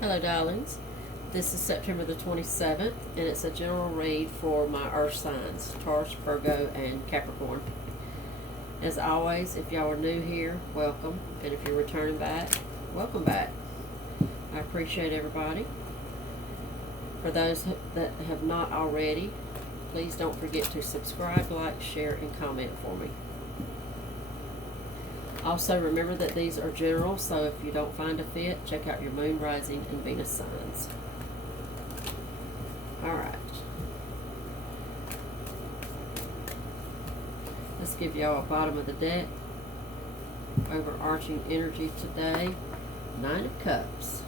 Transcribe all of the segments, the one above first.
Hello, darlings. This is September the 27th, and it's a general read for my earth signs, Taurus, Virgo, and Capricorn. As always, if y'all are new here, welcome. And if you're returning back, welcome back. I appreciate everybody. For those that have not already, please don't forget to subscribe, like, share, and comment for me. Also, remember that these are general, so if you don't find a fit, check out your moon, rising, and Venus signs. Alright. Let's give y'all a bottom of the deck. Overarching energy today. Nine of Cups.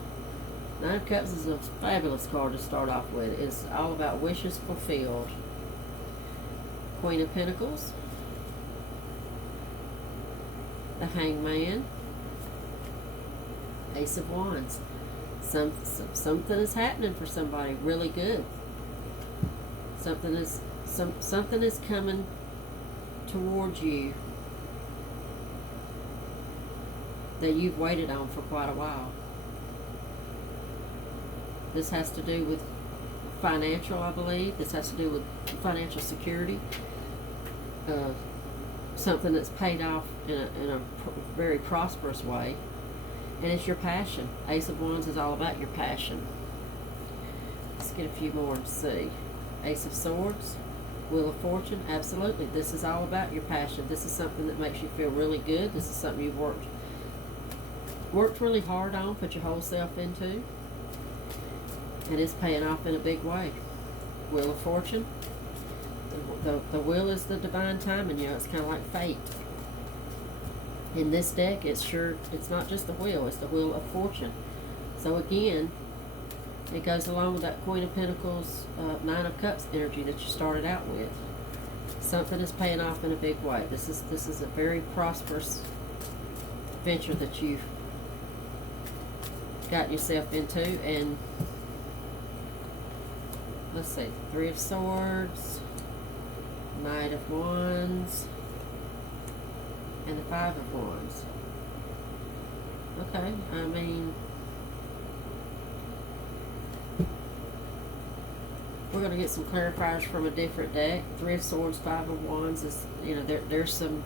Nine of Cups is a fabulous card to start off with. It's all about wishes fulfilled. Queen of Pentacles. The Hangman, Ace of Wands. Something is happening for somebody really good. Something is coming towards you that you've waited on for quite a while. This has to do with financial, I believe. This has to do with financial security. Something that's paid off in a very prosperous way, and it's your passion. Ace of Wands is all about your passion. Let's get a few more and see. Ace of Swords, Wheel of Fortune. Absolutely, this is all about your passion. This is something that makes you feel really good. This is something you've worked really hard on, put your whole self into, and it's paying off in a big way. Wheel of Fortune. The wheel is the divine timing, it's kind of like fate. In this deck, it's not just the wheel, it's the Wheel of Fortune. So again, it goes along with that Queen of Pentacles, Nine of Cups energy that you started out with. Something is paying off in a big way. This is a very prosperous venture that you've gotten yourself into. And let's see, Three of Swords, Knight of Wands, and the Five of Wands. Okay, I mean, we're going to get some clarifiers from a different deck. Three of Swords, Five of Wands is, there's some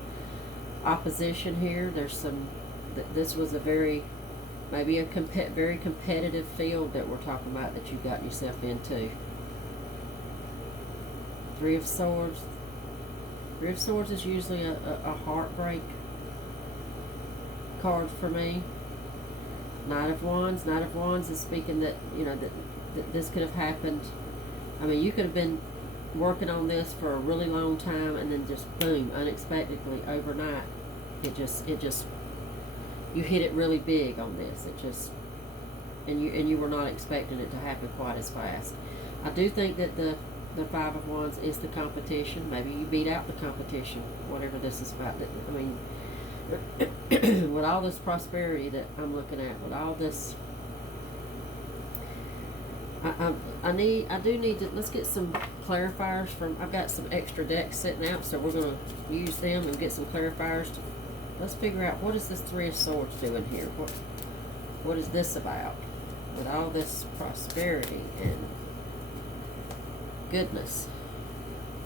opposition here. There's some, this was a maybe a very competitive field that we're talking about that you've gotten yourself into. Three of Swords. Three of Swords is usually a heartbreak card for me. Knight of Wands. Knight of Wands is speaking that, that this could have happened. I mean, you could have been working on this for a really long time, and then just boom, unexpectedly, overnight, it just, you hit it really big on this. It just, and you were not expecting it to happen quite as fast. I do think that the Five of Wands is the competition. Maybe you beat out the competition, whatever this is about. I mean, with all this prosperity that I'm looking at, with all this, I do need to, let's get some clarifiers from, I've got some extra decks sitting out, so we're going to use them and get some clarifiers. Let's figure out, what is this Three of Swords doing here? What is this about? With all this prosperity and goodness.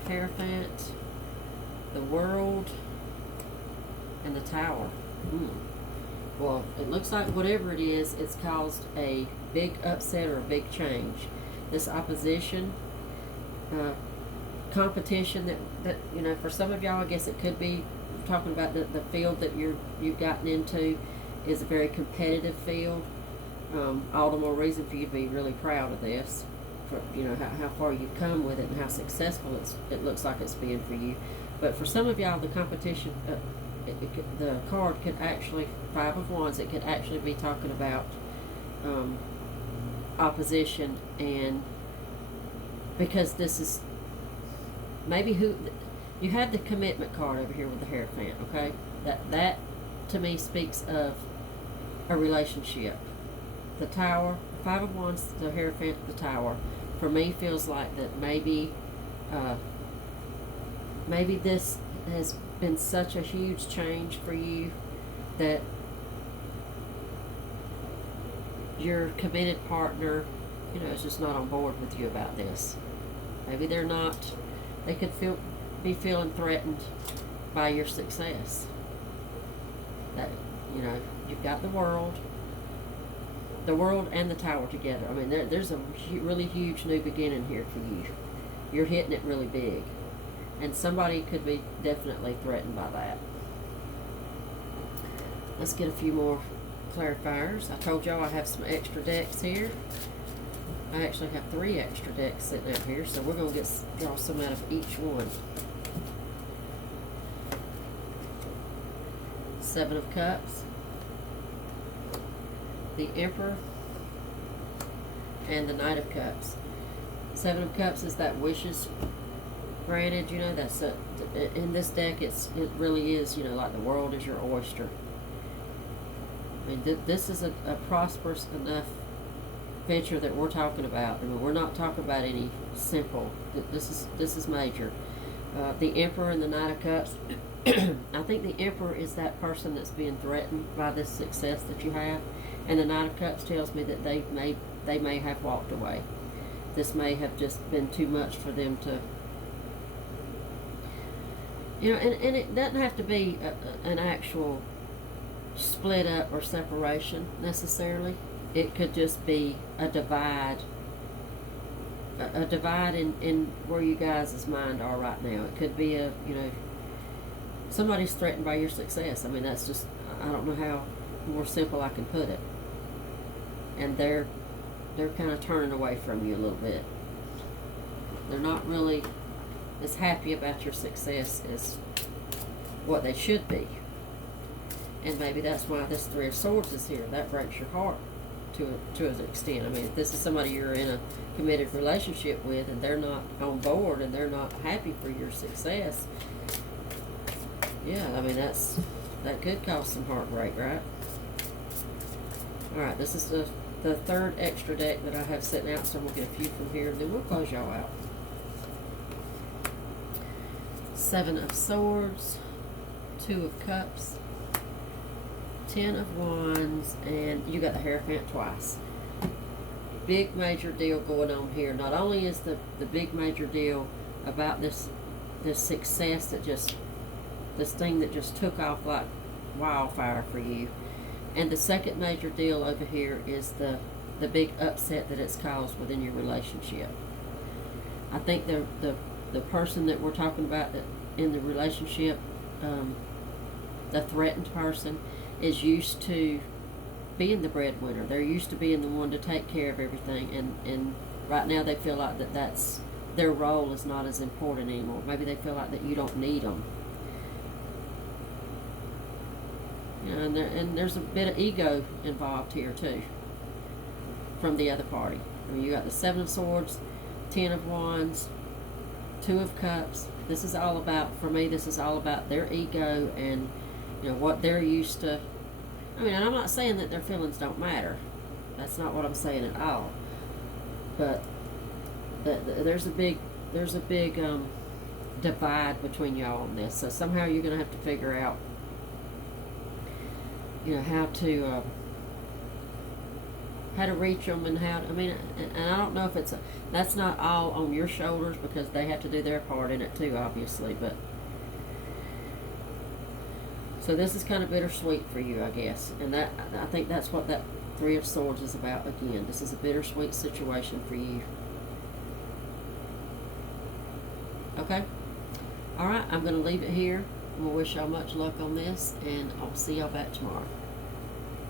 Hierophant, the World, and the Tower. Well, it looks like whatever it is, it's caused a big upset or a big change. This opposition, competition that for some of y'all, I guess it could be talking about the field that you've gotten into is a very competitive field. All the more reason for you to be really proud of this. For, how far you've come with it and how successful it looks like it's been for you. But for some of y'all, the competition, the card could actually, Five of Wands, it could actually be talking about opposition, and because this is maybe you have the commitment card over here with the Hierophant, okay? That to me speaks of a relationship. The Tower, Five of Wands, the Hierophant, the Tower, for me feels like that maybe this has been such a huge change for you that your committed partner, you know, is just not on board with you about this. Maybe they're not, they could be feeling threatened by your success. That, you know, you've got the world and the Tower together. I mean, there's a really huge new beginning here for you. You're hitting it really big. And somebody could be definitely threatened by that. Let's get a few more clarifiers. I told y'all I have some extra decks here. I actually have 3 extra decks sitting out here, so we're going to draw some out of each one. 7 of Cups, the Emperor, and the Knight of Cups. 7 of Cups is that wishes granted, you know, that's in this deck, it really is, you know, like the world is your oyster. I mean, this is a prosperous enough venture that we're talking about. I mean, we're not talking about any simple. This is major. The Emperor and the Knight of Cups. I think the Emperor is that person that's being threatened by this success that you have, and the Knight of Cups tells me that they may have walked away. This may have just been too much for them to, you know, and it doesn't have to be an actual split up or separation necessarily. It could just be a divide in where you guys' mind are right now. It could be you know, somebody's threatened by your success. I mean, that's just, I don't know how more simple I can put it. And they're kind of turning away from you a little bit. They're not really as happy about your success as what they should be. And maybe that's why this 3 of Swords is here. That breaks your heart to an extent. I mean, if this is somebody you're in a committed relationship with and they're not on board and they're not happy for your success, yeah, I mean, that could cause some heartbreak, right? Alright, this is the 3rd extra deck that I have sitting out, so we'll get a few from here and then we'll close y'all out. 7 of Swords, 2 of Cups, 10 of Wands, and you got the Hierophant twice. Big major deal going on here. Not only is the big major deal about this success that this thing that just took off like wildfire for you, and the second major deal over here is the big upset that it's caused within your relationship. I think the person that we're talking about in the relationship, the threatened person, is used to being the breadwinner. They're used to being the one to take care of everything, and right now they feel like that's their role is not as important anymore. Maybe they feel like that you don't need them. You know, and there's a bit of ego involved here too from the other party. I mean, you got the 7 of Swords, 10 of Wands, 2 of Cups. This is all about, for me, this is all about their ego and, you know, what they're used to. I mean, and I'm not saying that their feelings don't matter. That's not what I'm saying at all. But there's a big divide between y'all on this. So somehow you're going to have to figure out, you know, how to reach them and how. I mean, and I don't know if that's not all on your shoulders because they have to do their part in it too, obviously. But so this is kind of bittersweet for you, I guess, and I think that's what that 3 of Swords is about. Again, this is a bittersweet situation for you. Okay, all right. I'm going to leave it here. We'll wish y'all much luck on this, and I'll see y'all back tomorrow.